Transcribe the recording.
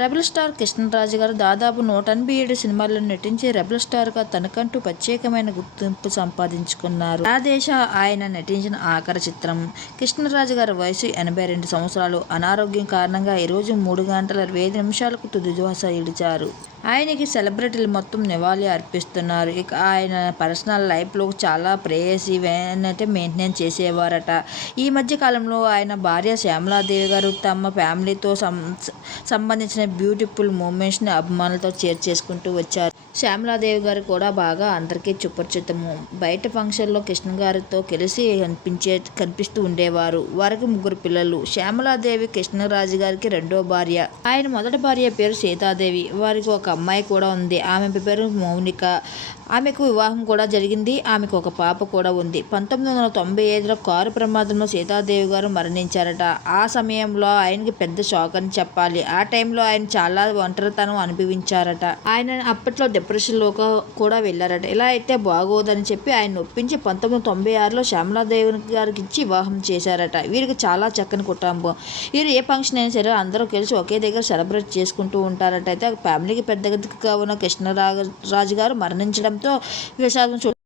Rebel star Krishnaraju గారు దాదాపు నూట ఎనభై ఏడు సినిమాల్లో నటించి రెబల్ స్టార్గా తనకంటూ ప్రత్యేకమైన గుర్తింపు సంపాదించుకున్నారు. ఆ దేశ ఆయన నటించిన ఆఖరి చిత్రం. కృష్ణరాజు గారి వయసు ఎనభై రెండు సంవత్సరాలు. అనారోగ్యం కారణంగా ఈరోజు మూడు గంటల ఇరవై ఐదు నిమిషాలకు తుదిశ్వాస ఇడిచారు. ఆయనకి సెలబ్రిటీలు మొత్తం నివాళి అర్పిస్తున్నారు. ఇక ఆయన పర్సనల్ లైఫ్లో చాలా ప్రేయసి అయితే మెయింటైన్ చేసేవారట. ఈ మధ్య కాలంలో ఆయన భార్య శ్యామలాదేవి గారు తమ ఫ్యామిలీతో సం సంబంధించిన బ్యూటిఫుల్ మూమెంట్స్ని అభిమానులతో షేర్ చేసుకుంటూ వచ్చారు. శ్యామలాదేవి గారు కూడా బాగా అందరికీ సుపరిచితము బయట ఫంక్షన్లో కృష్ణ గారితో కలిసి కనిపించే కనిపిస్తూ ఉండేవారు. వారికి ముగ్గురు పిల్లలు. శ్యామలాదేవి కృష్ణరాజు గారికి రెండో భార్య. ఆయన మొదటి భార్య పేరు సీతాదేవి. వారికి ఒక అమ్మాయి కూడా ఉంది. ఆమె పేరు మౌనిక. ఆమెకు వివాహం కూడా జరిగింది. ఆమెకు ఒక పాప కూడా ఉంది. పంతొమ్మిది వందల తొంభై ఐదులో కారు ప్రమాదంలో సీతాదేవి గారు మరణించారట. ఆ సమయంలో ఆయనకి పెద్ద షాక్ అని చెప్పాలి. ఆ టైంలో ఆయన చాలా ఒంటరితనం అనుభవించారట. ఆయన అప్పట్లో డిప్రెషన్లోకి కూడా వెళ్ళారట. ఇలా అయితే బాగోదని చెప్పి ఆయన ఒప్పించి పంతొమ్మిది వందల తొంభై ఆరులో శ్యామలాదేవి గారికి ఇచ్చి వివాహం చేశారట. వీరికి చాలా చక్కని కుటుంబం. వీరు ఏ ఫంక్షన్ అయినా సరే అందరూ కలిసి ఒకే దగ్గర సెలబ్రేట్ చేసుకుంటూ ఉంటారట. అయితే ఫ్యామిలీకి పెద్దగా ఉన్న కృష్ణరాజు గారు మరణించడంతో విషాదం చూ